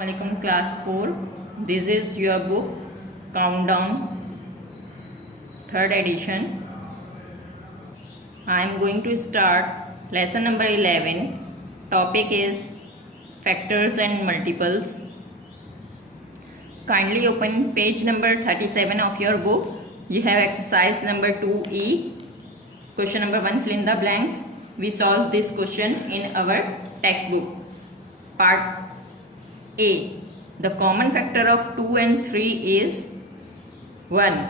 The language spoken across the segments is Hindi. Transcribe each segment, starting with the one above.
Assalamualaikum class 4. This is your book Countdown 3rd edition. I am going to start lesson number 11. Topic is factors and multiples. Kindly open page number 37 of your book. You have exercise number 2E. Question number 1, fill in the blanks. We solve this question in our textbook. Part A. The common factor of 2 and 3 is 1.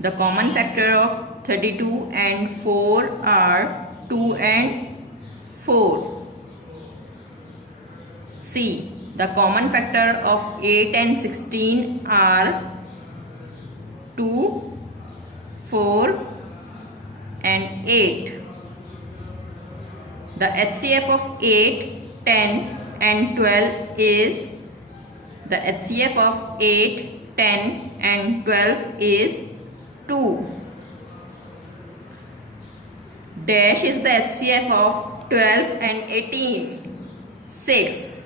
The common factor of 32 and 4 are 2 and 4. C. The common factor of 8 and 16 are 2, 4 and 8. The HCF of 8, 10 and 12 is the HCF of 8, 10 and 12 is 2. Dash is the HCF of 12 and 18, 6.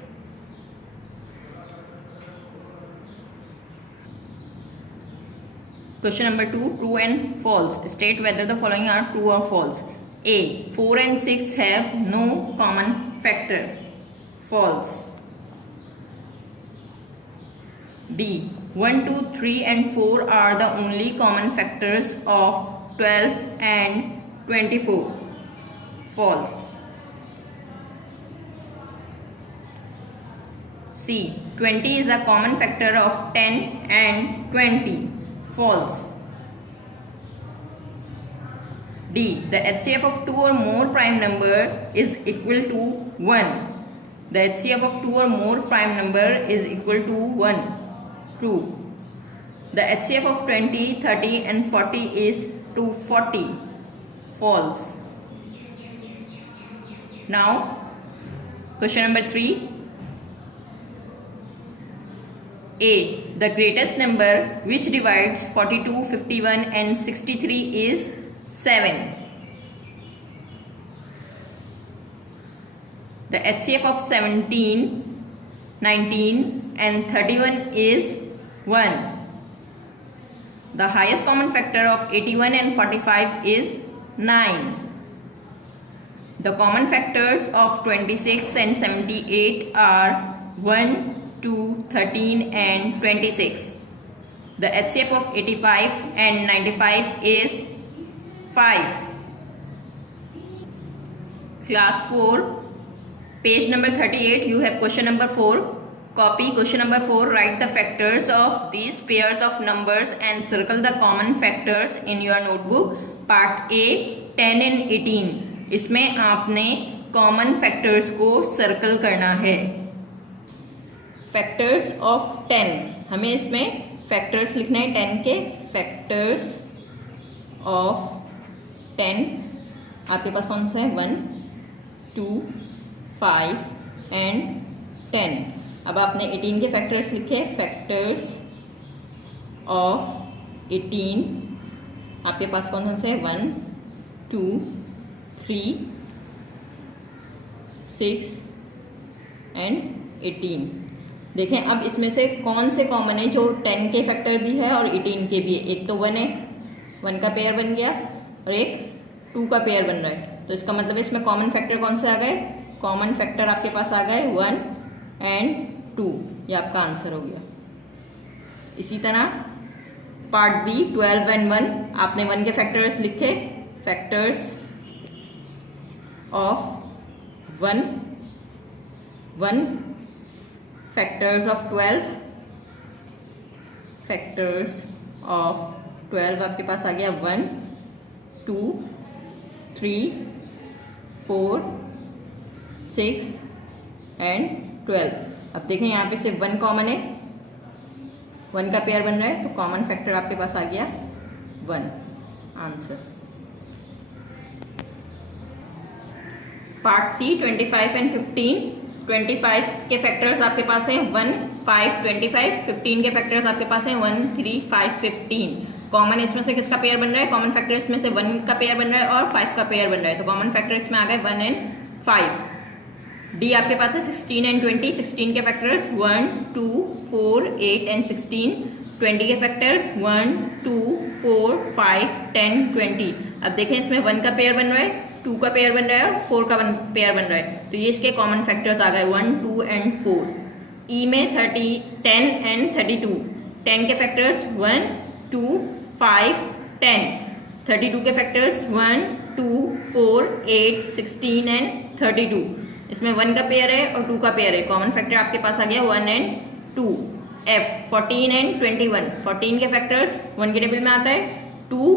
Question number 2, true and false. State whether the following are true or false. A. 4 and 6 have no common factor. False. B. 1, 2, 3 and 4 are the only common factors of 12 and 24. False. C. 20 is a common factor of 10 and 20. False. D. The HCF of 2 or more prime number is equal to 1. The HCF of 2 or more prime number is equal to 1. True. The HCF of 20, 30 and 40 is 240. False. Now, question number 3. A. The greatest number which divides 42, 51 and 63 is 7. The HCF of 17, 19 and 31 is 1. The highest common factor of 81 and 45 is 9. The common factors of 26 and 78 are 1, 2, 13 and 26. The HCF of 85 and 95 is 5. Class 4. Page number 38, you have question number 4. Copy question number 4, write the factors of these pairs of numbers and circle the common factors in your notebook. Part A, 10 and 18. इसमें आपने common factors को circle करना है. Factors of 10, हमें इसमें factors लिखना है 10 के. Factors of 10 आपके पास कौन सा है? 1, 2, 5 एंड 10. अब आपने 18 के फैक्टर्स लिखे. फैक्टर्स ऑफ 18 आपके पास कौन से हैं? 1, 2, 3, 6 एंड 18. देखें अब इसमें से कौन से कॉमन है जो 10 के फैक्टर भी है और 18 के भी है. एक तो 1 है, 1 का पेयर बन गया और एक 2 का पेयर बन रहा है. तो इसका मतलब इसमें कॉमन फैक्टर कौन से आ गए? कॉमन फैक्टर आपके पास आ गए 1 एंड 2. ये आपका आंसर हो गया. इसी तरह पार्ट बी 12 एंड 1, आपने 1 के फैक्टर्स लिखे. Factors of 1, 1 factors of 12, factors of 12 आपके पास आ गया 1, 2, 3, 4, 6 एंड 12. अब देखें यहाँ पे सिर्फ 1 कॉमन है, 1 का पेयर बन रहा है तो कॉमन फैक्टर आपके पास आ गया 1. आंसर. Part C 25 and 15. 25 के फैक्टर्स आपके पास हैं 1, 5, 25. 15 के फैक्टर्स आपके पास हैं 1, 3, 5, 15. कॉमन इसमें से किसका पेयर बन रहा है? कॉमन फैक्टर इसमें से 1 का पेयर बन रहा है और 5 का पेयर बन रहा है. तो कॉमन फैक्टर इसमें आ गए 1 एंड 5. डी आपके पास है 16 एंड 20, 16 के फैक्टर्स 1, 2, 4, 8 एंड 16, 20 के फैक्टर्स 1, 2, 4, 5, 10, 20। अब देखें इसमें 1 का पेयर बन रहा है, 2 का पेयर बन रहा है और 4 का पेयर बन रहा है, तो ये इसके कॉमन फैक्टर्स आ गए 1, 2 एंड 4। ई में 10 एंड 32, 10 के फैक्टर्स 1, 2, 5, 10, 32 के फैक्टर्स 1, 2, 4, 8, 16 एंड 32। इसमें 1 का पेयर है और 2 का पेयर है, कॉमन फैक्टर आपके पास आ गया 1 एंड 2। एफ 14 एंड 21, 14 के फैक्टर्स 1 के टेबल में आता है 2,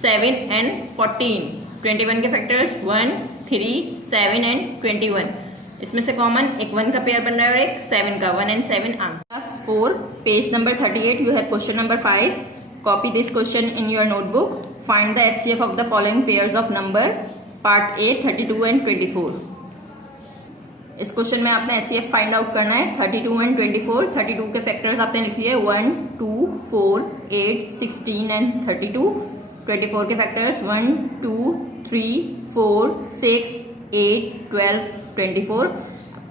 7 एंड 14, 21 के फैक्टर्स 1, 3, 7 एंड 21। इसमें से कॉमन एक 1 का पेयर बन रहा है और एक 7 का, 1 and 7 answer. 4 page number 38 you have question number 5। Copy this question in your notebook. Find the HCF of the following pairs of number, part A 32 and 24। इस क्वेश्चन में आपने एचसीएफ फाइंड आउट करना है 32 एंड 24। 32 के फैक्टर्स आपने लिख लिए 1, 2, 4, 8, 16 एंड 32। 24 के फैक्टर्स 1, 2, 3, 4, 6, 8, 12, 24।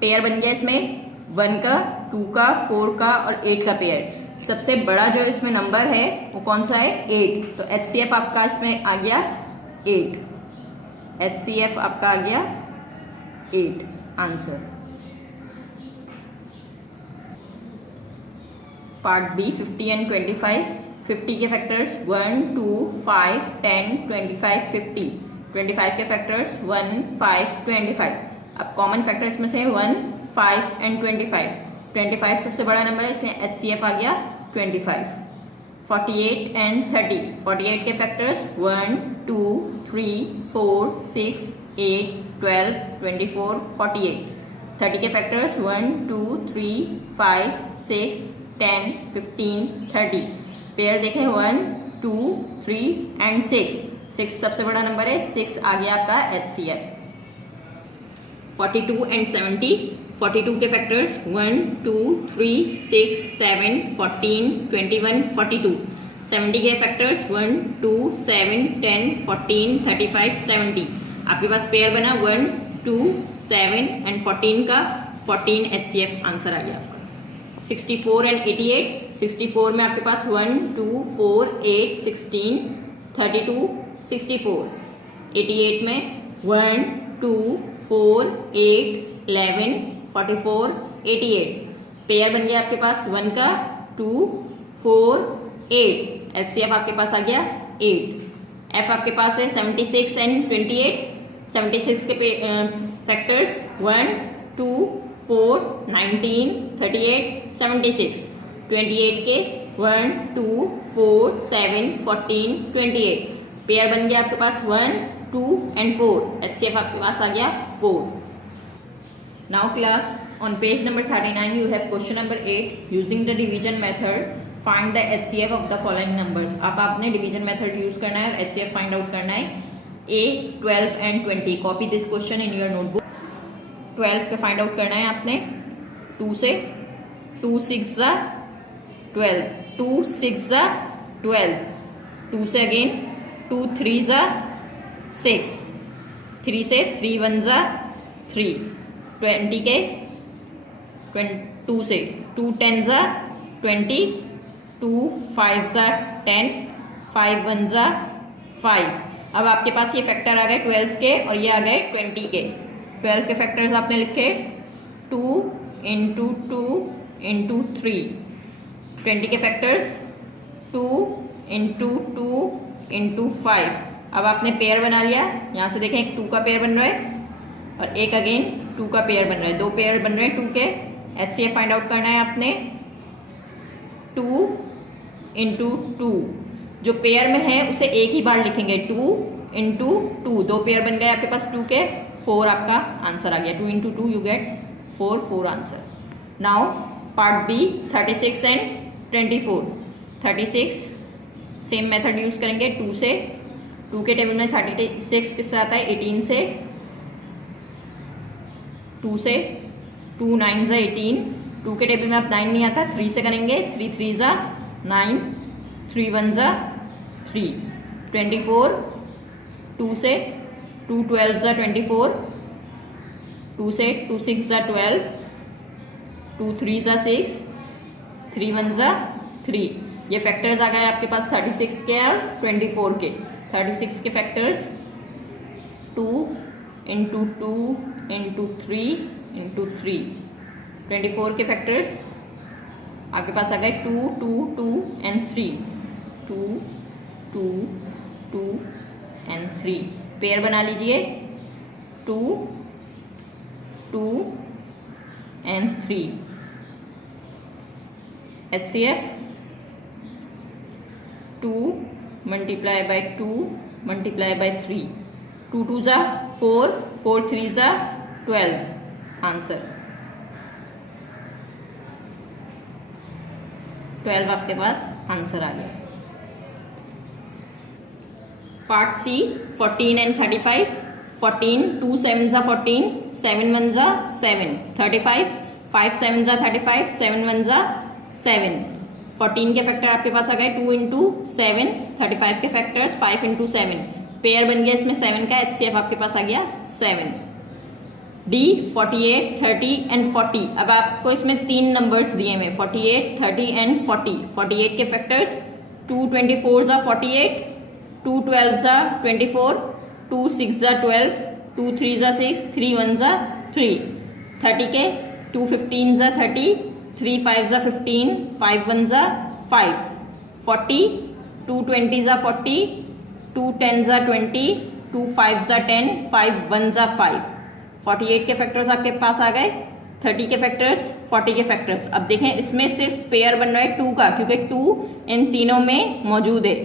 पेयर बन गया इसमें 1 का, 2 का, 4 का और 8 का पेयर। सबसे बड़ा जो इसमें नंबर है वो कौन सा है, 8, तो एचसीएफ आपका इसमें आ गया 8। एचसीएफ आपका आ गया 8 आंसर। Part B 50 and 25। 50 के फैक्टर्स 1, 2, 5, 10, 25, 50। 25 के फैक्टर्स 1, 5, 25। अब कॉमन फैक्टर्स में से 1, 5 एंड 25। 25 सबसे बड़ा नंबर है, इसलिए एचसीएफ आ गया 25। 48 एंड 30। 48 के फैक्टर्स 1, 2, 3, 4, 6, 8, 12, 24, 48। 30 के फैक्टर्स 1, 2, 3, 5, 6, 10, 15, 30। पेयर देखें 1, 2, 3 एंड 6। 6 सबसे बड़ा नंबर है, 6 आ गया आपका एचसीएफ। 42 एंड 70। 42 के फैक्टर्स 1, 2, 3, 6, 7, 14, 21, 42। 70 के फैक्टर्स 1, 2, 7, 10, 14, 35, 70। आपके पास पेयर बना 1, 2, 7 एंड 14 का, 14 एचसीएफ आंसर आ गया आपका। 64 एंड 88। 64 में आपके पास 1, 2, 4, 8, 16, 32, 64। 88 में 1, 2, 4, 8, 11, 44, 88। पेयर बन गया आपके पास 1 का, 2, 4, 8। एचसीएफ आपके पास आ गया 8। एफ आपके पास है 76 एंड 28। 76 के फैक्टर्स 1, 2, 4, 19, 38, 76। 28 के 1, 2, 4, 7, 14, 28। पेयर बन गया आपके पास 1, 2 एंड 4। एचसीएफ आपके पास आ गया 4। Now class, on page number 39 you have question number 8. Using the division method, find the HCF of the following numbers. अब आपने division method use करना है और HCF find out करना है A, 12 and 20. Copy this question in your notebook. 12 का find out करना है आपने 2 से, 2 6 जा 12, 2 6 जा 12, 2 से again 2 3 जा 6, 3 से 3 1 जा 3, 20 के 2 से 2 10 जा 20, 2 5 जा 10, 5 1 जा 5। अब आपके पास ये फैक्टर आ गए 12 के और ये आ गए 20 के। 12 के फैक्टर्स आपने लिखे 2 इंटू 2 इंटू 3। 20 के फैक्टर्स 2 इंटू 2 इंटू 5। अब आपने पेयर बना लिया, यहाँ से देखें एक 2 का पेयर बन रहा है और एक अगेन 2 का पेयर बन रहा है, 2 पेयर बन रहे हैं 2 के। एचसीएफ फाइंड आउट करना है आपने 2 इंटू 2। जो पेयर में है उसे एक ही बार लिखेंगे 2 इंटू 2। 2 पेयर बन गए आपके पास 2 के, 4 आपका आंसर आ गया। 2 into 2 you get 4 answer. Now part B 36 and 24। 36 same method use करेंगे 2 से। 2 के टेबल में 36 किससे आता है 18 से। 2 से 2 9 ज़ा 18। 2 के टेबल में अब 9 नहीं आता, 3 से करेंगे। 3 3 ज़ा 9, 3 1 ज़ा 3। 24 2 से 2 12 ज़ा 24, 2 से 2 6 ज़ा 12, 2 3 ज़ा 6, 3 1 ज़ा 3। ये फैक्टर्स आ गए आपके पास 36 के और 24 के। 36 के फैक्टर्स 2 इंटू 2 इंटू 3 इंटू 3। 24 के फैक्टर्स आपके पास आ गए 2 2 2 एंड 3। 2 2 2 एंड 3। पेयर बना लीजिए 2 2 and 3। HCF 2 multiply by 2 multiply by 3। 2 2 ज़ा 4, 4 3 ज़ा 12। आंसर 12 आपके पास आंसर आ गया। Part C 14 and 35। 14 2 7 ज़ा 14, 7 1 ज़ा 7। 35 5 7 ज़ा 35, 7 1 ज़ा 7। 14 के फैक्टर आपके पास आ गए 2 इंटू 7। 35 के फैक्टर्स 5 इंटू 7। पेयर बन गया इसमें 7 का। HCF आपके पास आ गया 7। D 48 30 and 40। अब आपको इसमें 3 नंबर्स दिए हुए 48 30 एंड 40। 48 के फैक्टर्स 2 24 ज़ा 48, 2 12 ज़ा 24, 2 6 ज़ा 12, 2 3 ज़ा 6, 3 1 ज़ा 3। 30 के 2 15 ज़ा 30, 3 5 ज़ा 15, 5 1 ज़ा 5। 40 2 20 ज़ा 40, 2 10 ज़ा 20, 2 5 ज़ा 10, 5 1 ज़ा 5। 48 के फैक्टर्स आपके पास आ गए। 30 के फैक्टर्स 40 के फैक्टर्स। अब देखें इसमें सिर्फ पेयर बन रहा है 2 का, क्योंकि 2 इन तीनों में मौजूद है।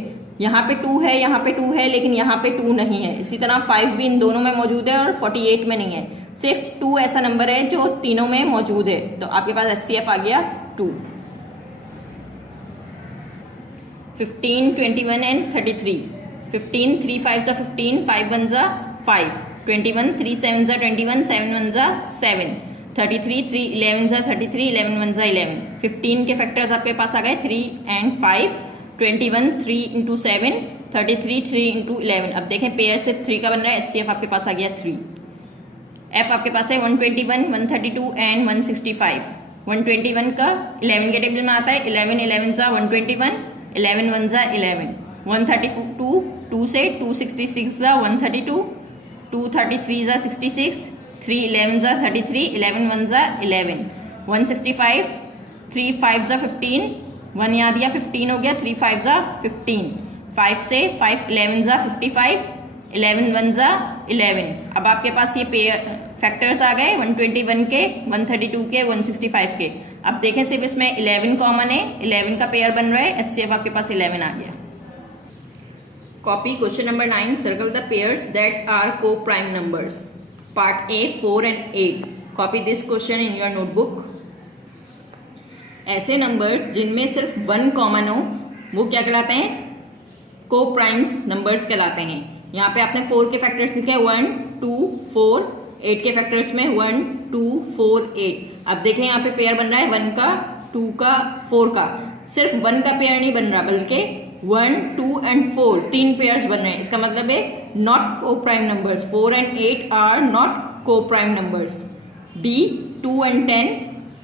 यहाँ पे 2 है, यहाँ पे 2 है, लेकिन यहाँ पे 2 नहीं है। इसी तरह 5 भी इन दोनों में मौजूद है और 48 में नहीं है। सिर्फ 2 ऐसा नंबर है जो तीनों में मौजूद है। तो आपके पास HCF आ गया 2। 15 21 एंड 33। 15 3 5 ज़ा 15, 5 1 ज़ा 5। 21 3 7 ज़ा 21, 7 1 ज़ा 7। 33 3 11 ज़ा 33, 11 1 ज़ा 11। 15 के फैक्टर्स आपके पास आ गए 3 एंड 5। 21 3 into 7, 33 3 into 11। अब देखें पेयर सिर्फ 3 का बन रहा है। HCF आपके पास आ गया 3। F आपके पास है 121 132 एंड 165। 121 का 11 के टेबल में आता है। 11 11 ज़ा 121, 11 1 ज़ा 11। 132 2 से 266 ज़ा 132, 2 33 ज़ा 66, 3 11 ज़ा 33, 11 1 ज़ा 11। 165 3 5 ज़ा 15, 1 यहाँ दिया 15 हो गया, 3 5 ज़ा 15। 5 से 5 11 ज़ा 55, 11 1 ज़ा 11। अब आपके पास ये पेयर फैक्टर्स आ गए 121 के, 132 के, 165 के। अब देखें सिर्फ इसमें 11 कॉमन है। 11 का पेयर बन रहा है। HCF आपके पास 11 आ गया। Copy question number 9। Circle the pairs that are coprime numbers. Part A 4 and 8। Copy this question in your notebook. ऐसे नंबर्स जिनमें सिर्फ 1 कॉमन हो वो क्या कहलाते हैं? को प्राइम्स नंबर्स कहलाते हैं। यहाँ पे आपने 4 के फैक्टर्स लिखे 1 2 4। 8 के फैक्टर्स में 1 2 4 8। अब देखें यहाँ पे पेयर बन रहा है 1 का, 2 का, 4 का। सिर्फ 1 का पेयर नहीं बन रहा, बल्कि 1 2 एंड 4 3 पेयर्स बन रहे हैं। इसका मतलब है not coprime numbers. 4 and 8 are not coprime numbers. D 2 and 10।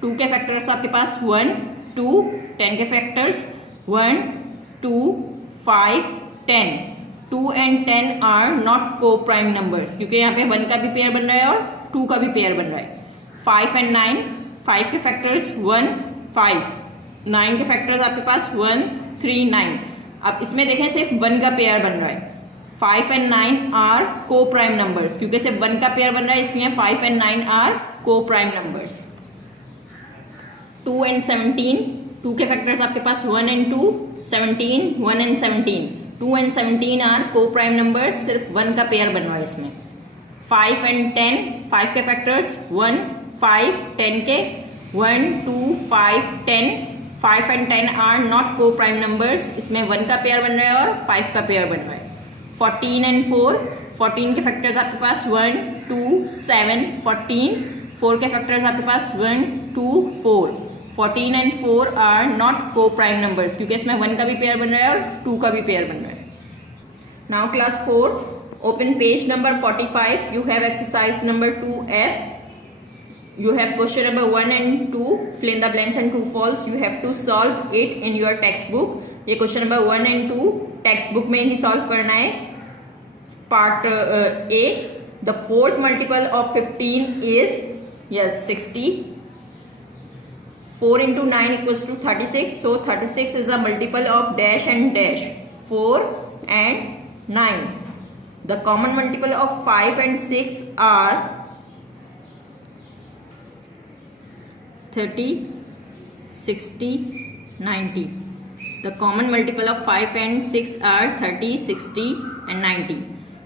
2 के फैक्टर्स आपके पास 1 2, 10 के factors 1 2 5 10। 2 and 10 are not coprime numbers, क्योंकि यहाँ पे 1 का भी पेयर बन रहा है और 2 का भी पेयर बन रहा है। 5 एंड 9। 5 के फैक्टर्स 1 5। 9 के फैक्टर्स आपके पास 1 3 9। अब इसमें देखें सिर्फ 1 का पेयर बन रहा है। 5 and 9 are coprime numbers, क्योंकि सिर्फ 1 का पेयर बन रहा है, इसलिए 5 and 9 are coprime numbers. 2 and 17। 2 के फैक्टर्स आपके पास 1 and 2, 17 1 and 17। 2 and 17 are coprime numbers, सिर्फ 1 का पेयर बन रहा है इसमें। 5 एंड 10। 5 के फैक्टर्स 1 5, 10 के 1 2 5 10। 5 and 10 are not coprime numbers, इसमें 1 का पेयर बन रहा है और 5 का पेयर बन रहा है। 14 एंड 4। 14 के फैक्टर्स आपके पास 1 2 7 14। 4 के फैक्टर्स आपके पास 1 2 4। 14 and 4 are not coprime numbers, क्योंकि इसमें 1 का भी पेयर बन रहा है और 2 का भी पेयर बन रहा है। Now class 4, open page number 45। You have exercise number 2F। You have question number 1 and 2, fill in the blanks and true false. You have to solve it in your textbook. ये question number 1 and 2 text book में ही सॉल्व करना है. Part A, the fourth multiple of 15 is yes 60. 4 into 9 equals to 36. So 36 is a multiple of dash and dash. 4 and 9. The common multiple of 5 and 6 are 30, 60, 90. The common multiple of 5 and 6 are 30, 60 and 90.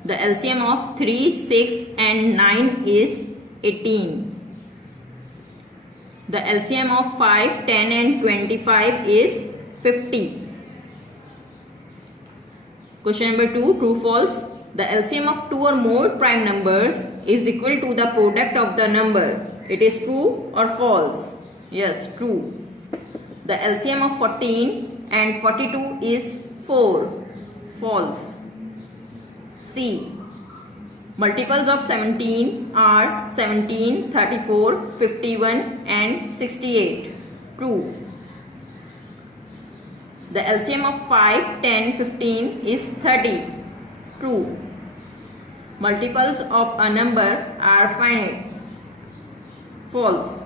The LCM of 3, 6 and 9 is 18. The LCM of 5, 10 and 25 is 50. Question number 2, true false. The LCM of two or more prime numbers is equal to the product of the number. It is true or false? Yes, true. The LCM of 14 and 42 is 4. False. C. Multiples of 17 are 17, 34, 51 and 68. True. The LCM of 5, 10, 15 is 30. True. Multiples of a number are finite. False.